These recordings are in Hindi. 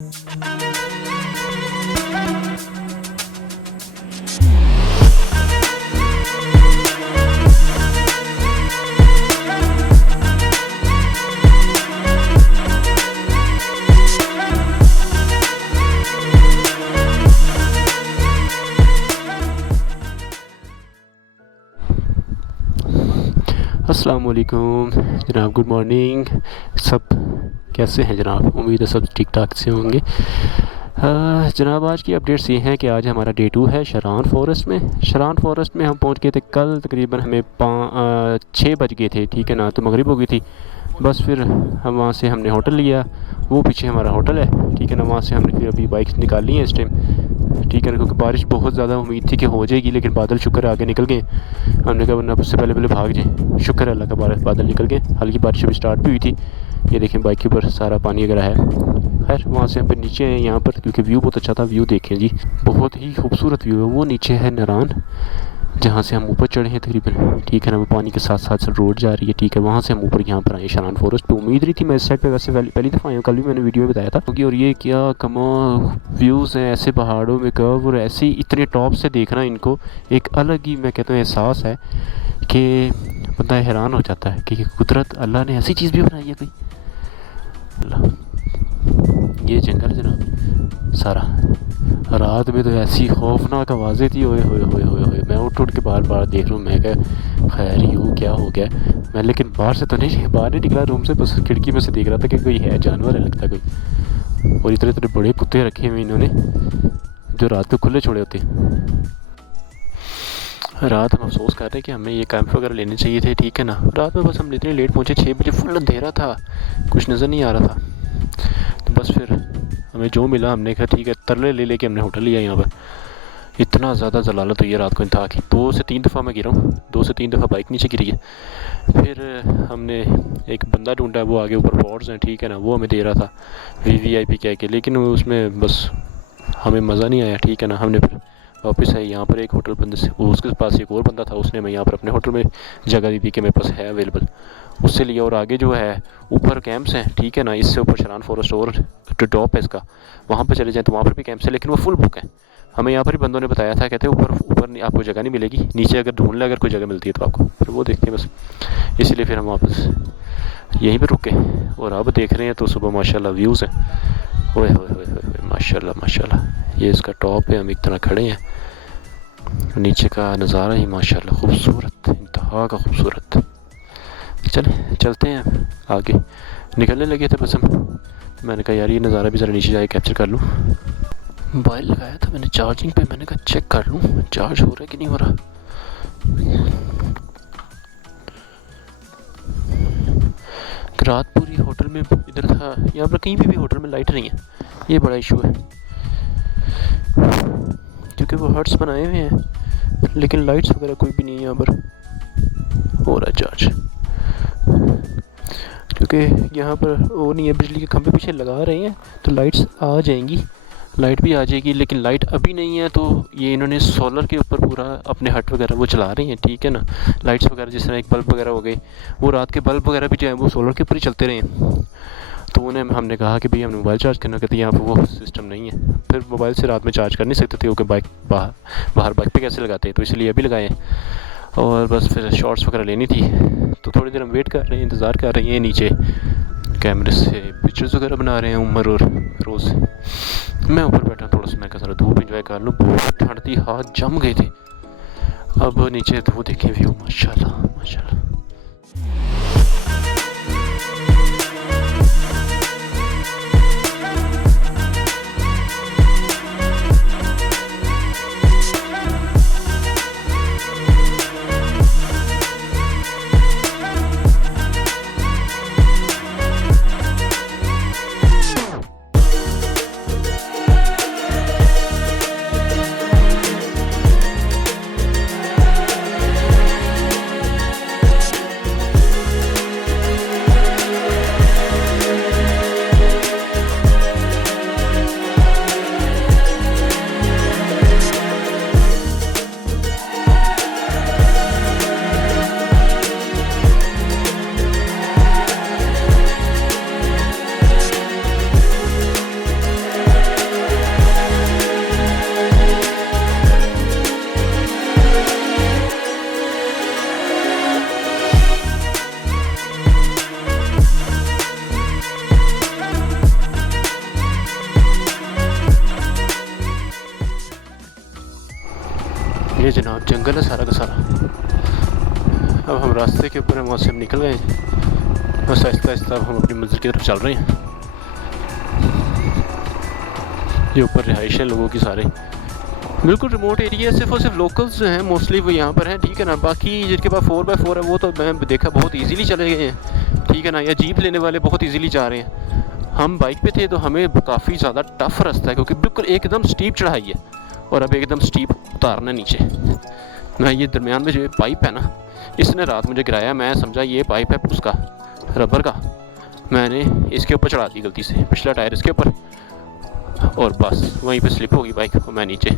अस्सलाम वालेकुम जनाब, गुड मॉर्निंग। सब कैसे हैं जनाब? उम्मीद है सब ठीक ठाक से होंगे। जनाब, आज की अपडेट्स ये हैं कि आज हमारा डे 2 है शरान फॉरेस्ट में। शरान फॉरेस्ट में हम पहुंच गए थे कल, तकरीबन हमें 6 बज गए थे, ठीक है ना, तो मगरिब हो गई थी। बस फिर हम वहाँ से हमने होटल लिया, वो पीछे हमारा होटल है, ठीक है ना। वहाँ से हमने फिर अभी बाइक्स निकाल ली हैं इस टाइम, ठीक है ना, क्योंकि बारिश बहुत ज़्यादा उम्मीद थी कि हो जाएगी, लेकिन बादल शुक्र आगे निकल गए। हमने कहा वरना उससे पहले पहले भाग जाएँ। शुक्र है अल्लाह का, बादल निकल गए। हल्की बारिश अभी स्टार्ट भी हुई थी। ये देखें बाइक के ऊपर सारा पानी वगैरह है। खैर वहाँ से हम फिर नीचे हैं यहाँ पर, क्योंकि व्यू बहुत अच्छा था। व्यू देखें जी, बहुत ही खूबसूरत व्यू है। वो नीचे है नारान, जहाँ से हम ऊपर चढ़े हैं तकरीबन, ठीक है ना। वो पानी के साथ साथ रोड जा रही है, ठीक है। वहाँ से हम ऊपर यहाँ पर आए शरान फॉरेस्ट पे। उम्मीद नहीं थी मैं इस साइड पे, वैसे पहली दफ़ा आया हूँ, कल भी मैंने वीडियो में बताया था क्योंकि। और ये क्या कमाल व्यूज़ हैं ऐसे पहाड़ों में कर्व, और ऐसे ही इतने टॉप से देखना इनको एक अलग ही, मैं कहता हूँ, एहसास है कि बंदा हैरान हो जाता है कि कुदरत, अल्लाह ने ऐसी चीज़ भी बनाई है कोई। अल्लाह, ये जंगल जनाब सारा, रात में तो ऐसी खौफनाक आवाज़ें थी, ओए होए होए होए होए। मैं उठ के बार बार देख रहा हूँ, मैं क्या खैर यूँ क्या हो गया। मैं लेकिन बाहर से तो नहीं, बाहर नहीं निकला रूम से, बस खिड़की में से देख रहा था कि कोई है, जानवर है लगता कोई। और इतने इतने बड़े कुत्ते रखे हुए इन्होंने, जो रात को खुले छोड़े होते। रात हम अफसोस कर रहे हैं कि हमें ये कैंप वगैरह लेने चाहिए थे, ठीक है ना। रात में बस हम इतनी लेट पहुँचे, 6 बजे, फुल अंधेरा था, कुछ नज़र नहीं आ रहा था। तो बस फिर हमें जो मिला हमने कहा ठीक है, तरले ले लेके हमने होटल लिया यहाँ पर। इतना ज़्यादा जलालत हुई है रात को इंतहा की। 2 से 3 दफ़ा मैं गिरा हूँ, 2 से 3 दफ़ा बाइक नीचे गिरी है। फिर हमने एक बंदा ढूंढा, वो आगे ऊपर पॉड्स हैं, ठीक है ना, वो हमें दे रहा था VVIP कह के, लेकिन उसमें बस हमें मज़ा नहीं आया, ठीक है ना। हमने फिर वापस है यहाँ पर एक होटल बंदे से, उसके पास एक और बंदा था, उसने हमें यहाँ पर अपने होटल में जगह दी थी कि मेरे पास है अवेलेबल, उससे लिया। और आगे जो है ऊपर कैंप्स हैं, ठीक है ना, इससे ऊपर शरान फॉरेस्ट और जो टॉप है इसका, वहाँ पर चले जाएँ तो वहाँ पर भी कैंप्स है, लेकिन वो फुल बुक है। हमें यहाँ पर ही बंदों ने बताया था, कहते हैं ऊपर नहीं, आपको जगह नहीं मिलेगी, नीचे अगर ढूंढ लें, अगर कोई जगह मिलती है तो आपको। फिर वो देखते हैं बस, इसलिए फिर हम वापस यहीं पर रुके। और अब देख रहे हैं तो सुबह माशाल्लाह व्यूज़ हैं, ओए होए होए होए, माशाल्लाह माशाल्लाह। ये इसका टॉप है, हम एक तरह खड़े हैं, नीचे का नज़ारा ही माशाल्लाह खूबसूरत, इंतहा का खूबसूरत। चलते हैं आगे। निकलने लगे थे बस हम, तो मैंने कहा यार ये नज़ारा भी ज़रा नीचे जाके कैप्चर कर लूँ। मोबाइल लगाया था मैंने चार्जिंग पे, मैंने कहा चेक कर लूँ चार्ज हो रहा है कि नहीं हो रहा। रात पूरी होटल में इधर था, यहाँ पर कहीं भी होटल में लाइट नहीं है, ये बड़ा इशू है। क्योंकि वो हट्स बनाए हुए हैं, लेकिन लाइट्स वगैरह कोई भी नहीं है यहाँ पर। हो रहा चार्ज, क्योंकि यहाँ पर वो नहीं है, बिजली के खंभे पीछे लगा रहे हैं तो लाइट्स आ जाएंगी, लाइट भी आ जाएगी, लेकिन लाइट अभी नहीं है। तो ये इन्होंने सोलर के ऊपर पूरा अपने हट वगैरह वो चला रहे हैं, ठीक है ना। लाइट्स वगैरह जिस तरह एक बल्ब वगैरह हो गए, वो रात के बल्ब वगैरह भी जो है वो सोलर के ऊपर ही चलते रहे। तो उन्हें हमने कहा कि भाई हमने मोबाइल चार्ज करना, कहते यहाँ पर वो सिस्टम नहीं है। फिर मोबाइल से रात में चार्ज कर नहीं सकते थे, क्योंकि बाइक बाहर बाइक पे कैसे लगाते हैं, तो इसलिए अभी लगाए। और बस फिर शॉर्ट्स वगैरह लेनी थी, तो थोड़ी देर हम वेट कर रहे हैं, इंतज़ार कर रहे हैं। नीचे कैमरे से पिक्चर्स वगैरह बना रहे हैं उमर और रोज़। मैं ऊपर बैठा थोड़ा सा, मैं कहा धूप इंजॉय कर लूँ, बहुत ठंड थी, हाथ जम गए थे। अब नीचे तो देखें व्यू, माशाल्लाह माशाल्लाह। ये जनाब जंगल है सारा का सारा। अब हम रास्ते के ऊपर हैं, वहाँ से हम निकल गए। बस आहिस्ता आहिस्ता अब हम अपनी मंजिल की तरफ चल रहे हैं। ये ऊपर रिहाइश है लोगों की सारे, बिल्कुल रिमोट एरिया, सिर्फ और सिर्फ लोकल्स जो हैं मोस्टली वो यहाँ पर हैं, ठीक है ना। बाकी जिनके पास 4x4 है वो तो मैं देखा बहुत इजीली चले गए हैं, ठीक है ना। या जीप लेने वाले बहुत इजीली जा रहे हैं। हम बाइक पे थे तो हमें काफ़ी ज़्यादा टफ रास्ता है, क्योंकि बिल्कुल एकदम स्टीप चढ़ाई है और अब एकदम स्टीप उतारना नीचे। मैं ये दरमियान में जो पाइप है ना, इसने रात मुझे गिराया। मैं समझा ये पाइप है उसका रबर का, मैंने इसके ऊपर चढ़ा दी गलती से, पिछला टायर इसके ऊपर, और बस वहीं पे स्लिप हो गई बाइक और मैं नीचे।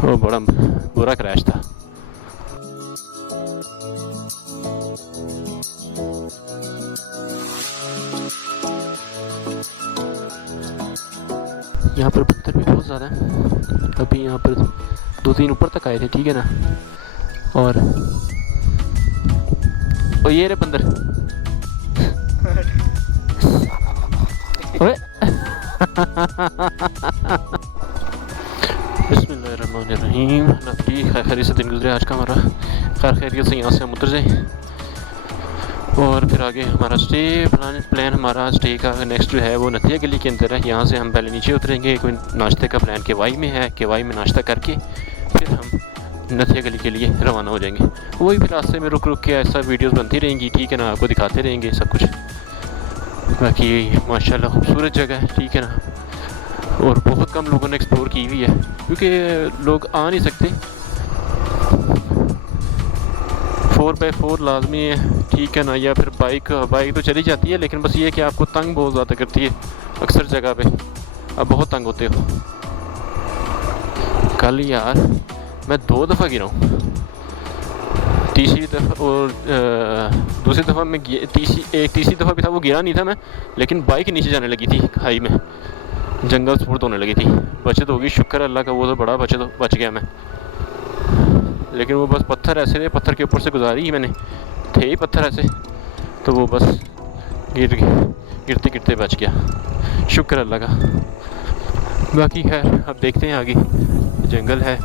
वो बड़ा बुरा क्रैश था। यहाँ पर पत्थर भी बहुत ज़्यादा है। अभी यहाँ पर 2-3 ऊपर तक आए थे, ठीक है ना। और ये रे बंदर बिस्मिल्लाहिर्रहमानिर्रहीम। खैर से दिन गुजरे आज का हमारा, खैरियत से यहाँ से हम उतर जाए और फिर आगे हमारा स्टे प्लान हमारा स्टे का नेक्स्ट जो है वो नथिया गली के अंदर है। यहाँ से हम पहले नीचे उतरेंगे, कोई नाश्ते का प्लान केवाई में है, केवाई में नाश्ता करके फिर हम नथिया गली के लिए रवाना हो जाएंगे। वही फिर रास्ते में रुक रुक के ऐसा वीडियोस बनती रहेंगी, ठीक है ना, आपको दिखाते रहेंगे सब कुछ। बाकी माशाल्लाह खूबसूरत जगह है, ठीक है ना, और बहुत कम लोगों ने एक्सप्लोर की हुई है क्योंकि लोग आ नहीं सकते। 4x4 लाजमी है, ठीक है ना, या फिर बाइक तो चली जाती है, लेकिन बस ये है कि आपको तंग बहुत ज़्यादा करती है अक्सर जगह पे, अब बहुत तंग होते हो। कल यार मैं 2 दफ़ा गिरा हूँ, तीसरी दफ़ा और दूसरी दफ़ा मैं तीसरी दफ़ा भी था, वो गिरा नहीं था मैं, लेकिन बाइक नीचे जाने लगी थी खाई में, जंगल स्पुर्द होने लगी थी। बचत होगी, शुक्र अल्लाह का, वो तो बड़ा बच गया मैं। लेकिन वो बस पत्थर ऐसे थे, पत्थर के ऊपर से गुजारी ही मैंने, थे ही पत्थर ऐसे, तो वो बस गिरते गिरते बच गया, शुक्र अल्लाह का। बाकी खैर अब देखते हैं आगे, जंगल है।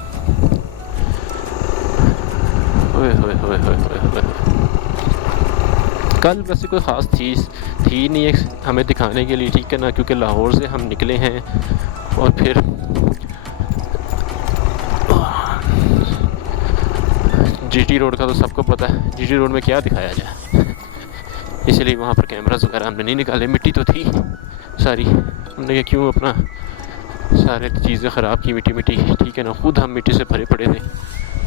ओए होए होए होए होए। कल वैसे कोई ख़ास चीज़ थी नहीं एक हमें दिखाने के लिए, ठीक है ना, क्योंकि लाहौर से हम निकले हैं और फिर जीटी रोड का तो सबको पता है, जीटी रोड में क्या दिखाया जाए, इसलिए वहाँ पर कैमरास वगैरह हमने नहीं निकाले। मिट्टी तो थी सारी, हमने कहा क्यों अपना सारे चीज़ें ख़राब की, मिट्टी ठीक है ना, ख़ुद हम मिट्टी से भरे पड़े थे।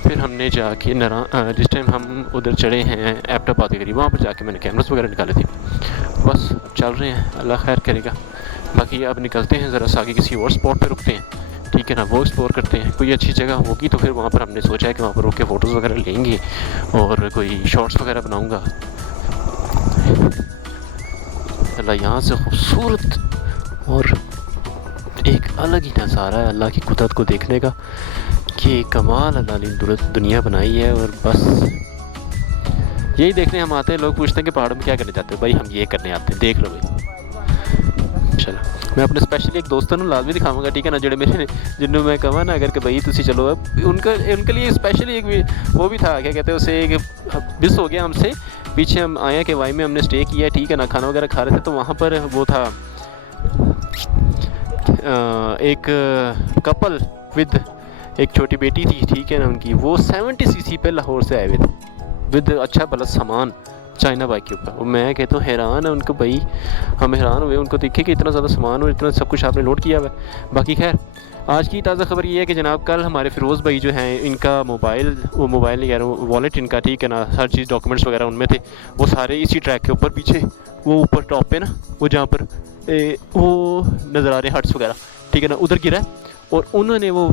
फिर हमने जाके जिस टाइम हम उधर चढ़े हैं एप्टाबाद के करीब, वहाँ पर जाके मैंने कैमरास वगैरह निकाले थे। बस अब चल रहे हैं, अल्लाह खैर करेगा। बाकी अब निकलते हैं, ज़रा सा आगे किसी और स्पॉट पर रुकते हैं, ठीक है ना, वो एक्सप्लोर करते हैं। कोई अच्छी जगह होगी तो फिर वहाँ पर हमने सोचा है कि वहाँ पर रुक के फ़ोटोज़ वगैरह लेंगे और कोई शॉर्ट्स वगैरह बनाऊँगा। अल्लाह यहाँ से खूबसूरत और एक अलग ही नज़ारा है अल्लाह की कुदरत को देखने का, कि कमाल अल्लाह ने दुनिया बनाई है। और बस यही देखने हम आते हैं। लोग पूछते हैं कि पहाड़ों में क्या करने जाते हो, भाई हम ये करने आते हैं, देख लो भाई। चलो मैं अपने स्पेशली एक दोस्तों को लाजमी दिखाऊंगा, ठीक है ना, जोड़े मेरे जिन्होंने मैं कहा ना अगर कि भाई तुसी चलो, अब उनके लिए स्पेशली एक वो भी था, क्या कहते हैं उसे, एक मिस हो गया हमसे। पीछे हम आए कि वाई में हमने स्टे किया, ठीक है ना, खाना वगैरह खा रहे थे, तो वहाँ पर वो था एक कपल विद एक छोटी बेटी थी, ठीक है ना, उनकी वो 70 सीसी पे लाहौर से आए हुए थे विद अच्छा भला सामान चाइना बाइक के ऊपर। और मैं कहता हूँ हैरान है उनको, भाई हम हैरान हुए उनको देखे कि इतना ज़्यादा सामान और इतना सब कुछ आपने लोड किया हुआ है। बाकी खैर आज की ताज़ा खबर ये है कि जनाब कल हमारे फ़िरोज़ भाई जो हैं, इनका मोबाइल नहीं कह रहा हूँ, वॉलेट इनका, ठीक है ना, हर चीज़ डॉक्यूमेंट्स वगैरह उनमें थे, वो सारे इसी ट्रैक के ऊपर पीछे वो ऊपर टॉप पे ना, वो जहाँ पर वो नज़र आ रहे हैं हट्स वगैरह, ठीक है ना, उधर गिरा है। और उन्होंने वो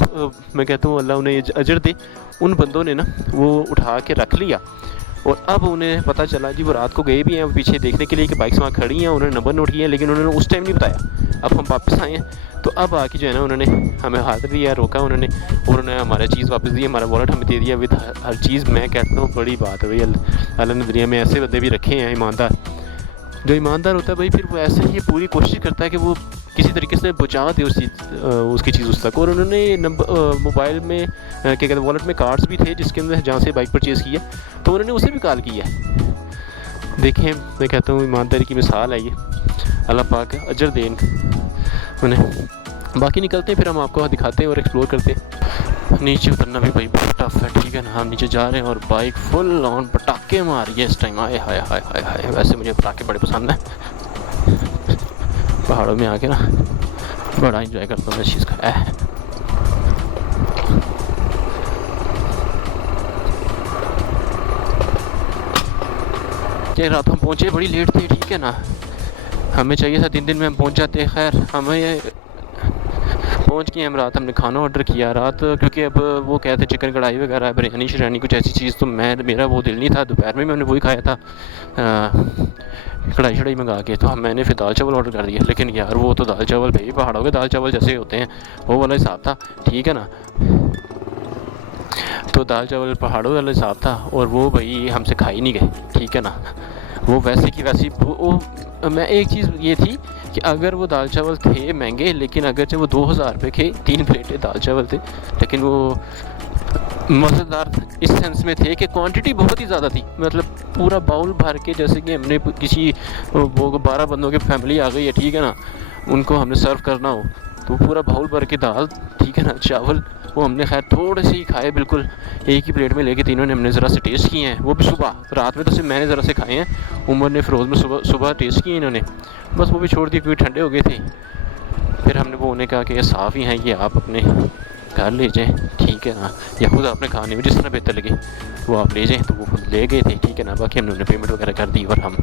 मैं कहता हूँ अल्लाह उन्हें अजर दे, उन बंदों ने ना वो उठा के रख लिया। और अब उन्हें पता चला जी, वो रात को गए भी हैं पीछे देखने के लिए कि बाइक्स वहाँ खड़ी हैं, उन्होंने नंबर नोट किया, लेकिन उन्होंने उस टाइम नहीं बताया। अब हम वापस आए हैं तो अब आके जो है ना उन्होंने हमें हाथ दिया, रोका उन्होंने हमारा चीज़ वापस दी, हमारा वॉलेट हमें दे दिया विद हर चीज़। मैं कहता हूँ बड़ी बात है भाई, अल्लाह ने दुनिया में ऐसे बंदे भी रखे हैं ईमानदार। जो ईमानदार होता है भाई, फिर वो ऐसे ही पूरी कोशिश करता है कि वो किसी तरीके से पहुँचा दे उसकी चीज़ उस तक। और उन्होंने मोबाइल में क्या कहते हैं वॉलेट में कार्ड्स भी थे जिसके अंदर जहाँ से बाइक परचेज़ की है, तो उन्होंने उसे भी कॉल किया है। देखें, मैं कहता हूँ ईमानदारी की मिसाल है ये, अल्लाह पाक अजर दें उन्हें। बाकी निकलते हैं, फिर हम आपको दिखाते हैं और एक्सप्लोर करते हैं। नीचे उतरना भी भाई बहुत टफ है, ठीक है ना। हम नीचे जा रहे हैं और बाइक फुल ऑन पटाखे मार रही है इस टाइम। आए हाय हाय हाय हाय, वैसे मुझे पटाखे बड़े पसंद हैं। पहाड़ों में आके ना बड़ा इंजॉय करता हूँ मैं इस चीज़ का। क्या रात हम पहुँचे बड़ी लेट थे, ठीक है ना। हमें चाहिए था 3 दिन में हम पहुँच जाते। खैर हमें पहुँच गए हम रात। हमने खाना ऑर्डर किया रात, क्योंकि अब वो कहते चिकन कढ़ाई वगैरह बिरयानी शिरयानी कुछ ऐसी चीज़, तो मेरा वो दिल नहीं था। दोपहर में मैंने वही खाया था कढ़ाई शढ़ाई मंगा के। तो मैंने फिर दाल चावल ऑर्डर कर दिया। लेकिन यार वो तो दाल चावल भाई पहाड़ों के दाल चावल जैसे होते हैं वो वाला हिसाब था, ठीक है ना। तो दाल चावल पहाड़ों वाला हिसाब था और वो भाई हमसे खा ही नहीं गए, ठीक है ना। वो वैसे की वैसी मैं एक चीज़ ये थी कि अगर वो दाल चावल थे महंगे, लेकिन अगर जो वो 2000 रुपये के 3 प्लेटें दाल चावल थे, लेकिन वो मज़ेदार इस सेंस में थे कि क्वांटिटी बहुत ही ज़्यादा थी। मतलब पूरा बाउल भर के, जैसे कि हमने किसी वो 12 बंदों की फैमिली आ गई है, ठीक है ना, उनको हमने सर्व करना हो तो पूरा बाउल भर के दाल, ठीक है ना, चावल। वो हमने खैर थोड़े से ही खाए, बिल्कुल एक ही प्लेट में लेके तीनों ने हमने ज़रा से टेस्ट किए हैं, वो भी सुबह। रात में तो सिर्फ मैंने ज़रा से खाए हैं, उमर ने फ़िरोज़ में सुबह टेस्ट किए इन्होंने, बस वो भी छोड़ दिए क्योंकि ठंडे हो गए थे। फिर हमने वो उन्हें कहा कि ये साफ़ ही हैं, ये आप अपने घर ले जाएँ, ठीक है ना, या खुद अपने खाने में जिस तरह बेहतर लगे वो आप ले जाएँ। तो वो खुद ले गए थे, ठीक है ना। बाकी हमने उन्हें पेमेंट वगैरह कर दी और हम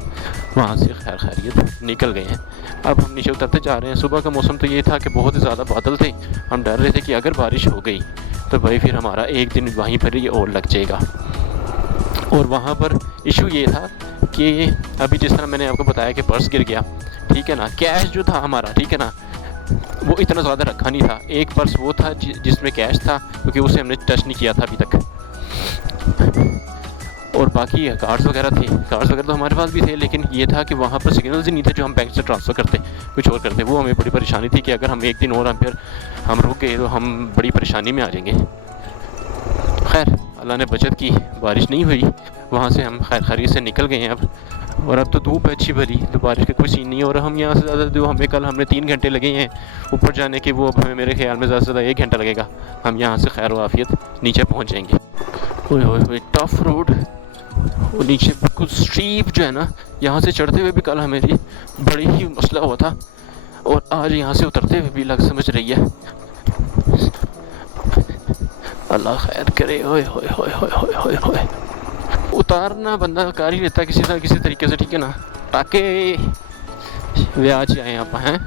वहाँ से खैर खैरियत निकल गए हैं। अब हम नीचे उतरते जा रहे हैं। सुबह का मौसम तो ये था कि बहुत ही ज़्यादा बादल थे। हम डर रहे थे कि अगर बारिश हो गई तो भाई फिर हमारा एक दिन वहीं पर ही और लग जाएगा। और वहाँ पर इशू ये था कि अभी जिस तरह मैंने आपको बताया कि पर्स गिर गया, ठीक है ना। कैश जो था हमारा, ठीक है ना, वो इतना ज़्यादा रखा नहीं था। एक पर्स वो था जिसमें कैश था, क्योंकि उसे हमने टच नहीं किया था अभी तक। और बाकी कार्ड्स वगैरह थे, कार्ड्स वगैरह तो हमारे पास भी थे, लेकिन ये था कि वहाँ पर सिग्नल्स ही नहीं थे जो हम बैंक से ट्रांसफ़र करते कुछ और करते। वो हमें बड़ी परेशानी थी कि अगर हम एक दिन और फिर हम रुक गए तो हम बड़ी परेशानी में आ जाएंगे। खैर अल्लाह ने बचत की, बारिश नहीं हुई। वहाँ से हम खैर खैरियत से निकल गए हैं अब। और अब तो धूप है अच्छी भरी, तो बारिश का कोई सीन नहीं है। और हम यहाँ से ज़्यादा जो हमने 3 घंटे लगे हैं ऊपर जाने के, वो अब हमें मेरे ख्याल में ज़्यादा से ज़्यादा 1 घंटा लगेगा। हम यहाँ से खैर वाफियत नीचे पहुँच जाएंगे। ओए होए होए, टफ़ रोड। वो नीचे बिल्कुल स्टीप जो है ना, यहाँ से चढ़ते हुए भी कल हमें बड़ी ही मसला हुआ था, और आज यहाँ से उतरते हुए भी लग समझ रही है। अल्लाह खैर करे। ओए होए होए होए होए होए होए, उतारना बंदा कर ही लेता किसी तरीके से, ठीक है ना। टाके व्याज आए आप हैं।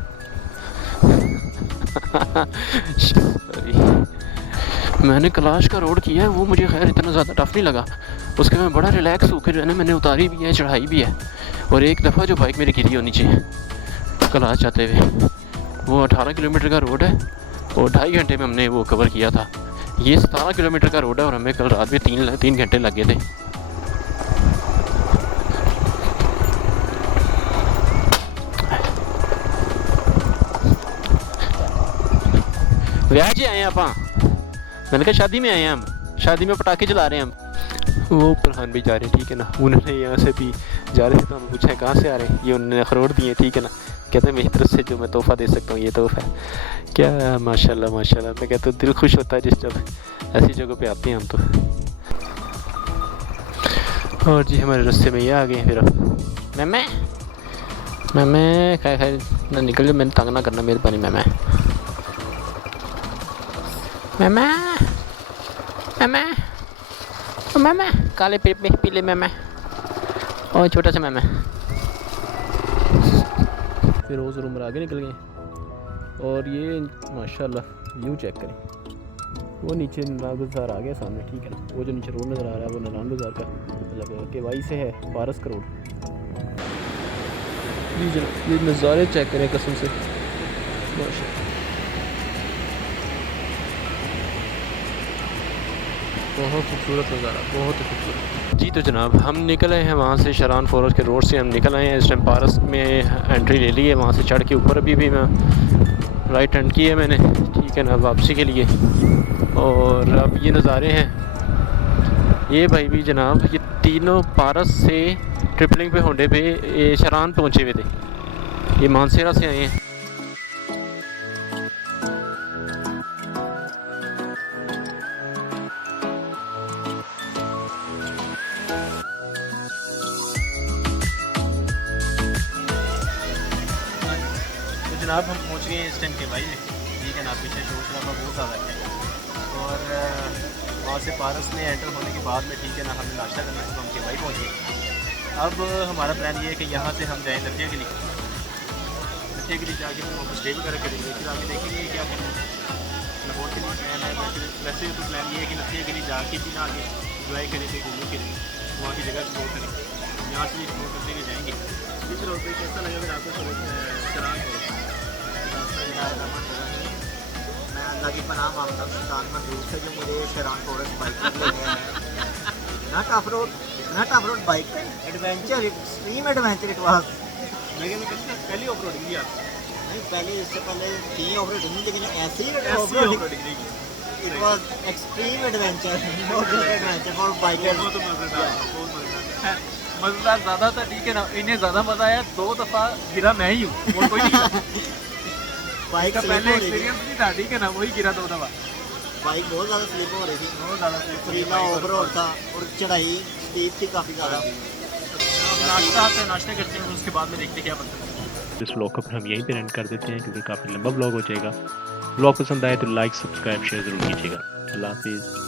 मैंने कैलाश का रोड किया है, वो मुझे खैर इतना ज़्यादा टफ नहीं लगा। उसके में बड़ा रिलैक्स होकर जो है ना मैंने उतारी भी है, चढ़ाई भी है। और एक दफ़ा जो बाइक मेरी गिरी हो नीचे कैलाश जाते हुए, वो 18 किलोमीटर का रोड है और 2.5 घंटे में हमने वो कवर किया था। ये 17 किलोमीटर का रोड है और हमें कल रात में 3 घंटे लग गए थे। ब्याह जी आए हैं आप? मैंने कहा शादी में आए हैं हम, शादी में पटाखे जला रहे हैं हम। वो फरहान भी जा रहे हैं, ठीक है ना। उन्होंने यहाँ से भी जा रहे थे तो हमें पूछा है कहाँ से आ रहे हैं, ये उन्होंने अखरोट दिए, ठीक है ना। कहते हैं मेरी तरफ से जो मैं तोहफ़ा दे सकता हूँ ये तोहफ़ा है। क्या माशाल्लाह माशाल्लाह, मैं कहता हूँ दिल खुश होता है जिस जब ऐसी जगह पे आते हैं हम तो। और जी हमारे रास्ते में ये आ गए हैं। फिर अब मैं खैर ना निकल जाओ, मैंने तंग ना करना मेहरबानी। मैं काले पीले और छोटा सा फिर रोज़ रूम आगे निकल गए। और ये माशाल्लाह व्यू चेक करें, वो नीचे नारायण बाज़ार आ गया सामने, ठीक है ना। वो जो नीचे रोड नज़र आ रहा है वो नारायण बाज़ार का मतलब केवाई से है, पारस का रोड। ये नज़ारे चेक करें कसम से, माशाल्लाह बहुत खूबसूरत नज़ारा, बहुत ही खूबसूरत। जी तो जनाब हम निकल आए हैं वहाँ से, शरान फॉरेस्ट के रोड से हम निकल आए हैं। इस टाइम पारस में एंट्री ले ली है, वहाँ से चढ़ के ऊपर अभी भी मैं राइट टर्न की है मैंने, ठीक है ना, वापसी के लिए। और अब ये नज़ारे हैं ये भाई भी जनाब, ये तीनों पारस से ट्रिपलिंग पे होंडे पे ये शरान पहुँचे हुए थे, ये मानसेरा से आए हैं। जनाब हम पहुंच गए इस टाइम के भाई में, ठीक है ना, पीछे शोर शराबा बहुत ज़्यादा है। और वहाँ से पारस में एंटर होने के बाद में, ठीक है ना, हमें नाश्ता करना है तो हम के भाई पहुँच गए। अब हमारा प्लान ये है कि यहाँ से हम जाएँ लट्ठिया के लिए, लट्ठिया के लिए जाके हम वहाँ पर स्टे वगैरह करेंगे, फिर आगे देखेंगे क्या करना है। लाहौर के लिए प्लान है, वैसे तो प्लान ये है कि लट्ठिया के लिए जाके फिर आगे इंजॉय करेंगे, घूमने फिरेंगे, वहाँ की जगह एक्सप्लोर करेंगे, यहाँ से एक्सप्लोर करते हुए जाएँगे। इस रोड पर कैसा लगा फिर आपको शरान को? मैं अल्लाह की पनाह मांगता हूँ सुल्तान मंसूर से जो मुझे शरान फॉरेस्ट बाइक पर ले गया है। इतना टफ रोड बाइक पे adventure, extreme adventure it was. लेकिन पहली ऑफ रोडिंग की आप नहीं, पहले इससे पहले थी ऑफ रोडिंग, लेकिन ऐसे ही ऑफ रोडिंग नहीं की। It was extreme adventure, not just adventure for bikers. बहुत मज़ेदार, मज़ेदार ज़्यादा था, ठीक है ना। इन्हें ज़्यादा मज़ा आया, 2 दफ़ा गिरा मैं ही हूँ और कोई नहीं। बाइक का पहले एक्सपीरियंस नहीं था, ठीक है ना, वही गिरा 2 दफ़ा। बाइक बहुत ज़्यादा स्लिप हो रही थी, बहुत ज़्यादा स्लिप हुई, फ्रीला ऑफ रोड था और चढ़ाई स्टीप थी काफ़ी ज़्यादा। नाश्ता करते हैं, उसके बाद में देखते क्या बनता है। इस व्लॉग को फिर हम यहीं पे एंड कर देते हैं क्योंकि काफ़ी लंबा व्लॉग हो जाएगा। व्लॉग पसंद आए तो लाइक, सब्सक्राइब, शेयर ज़रूर कीजिएगा। अल्लाह हाफिज़।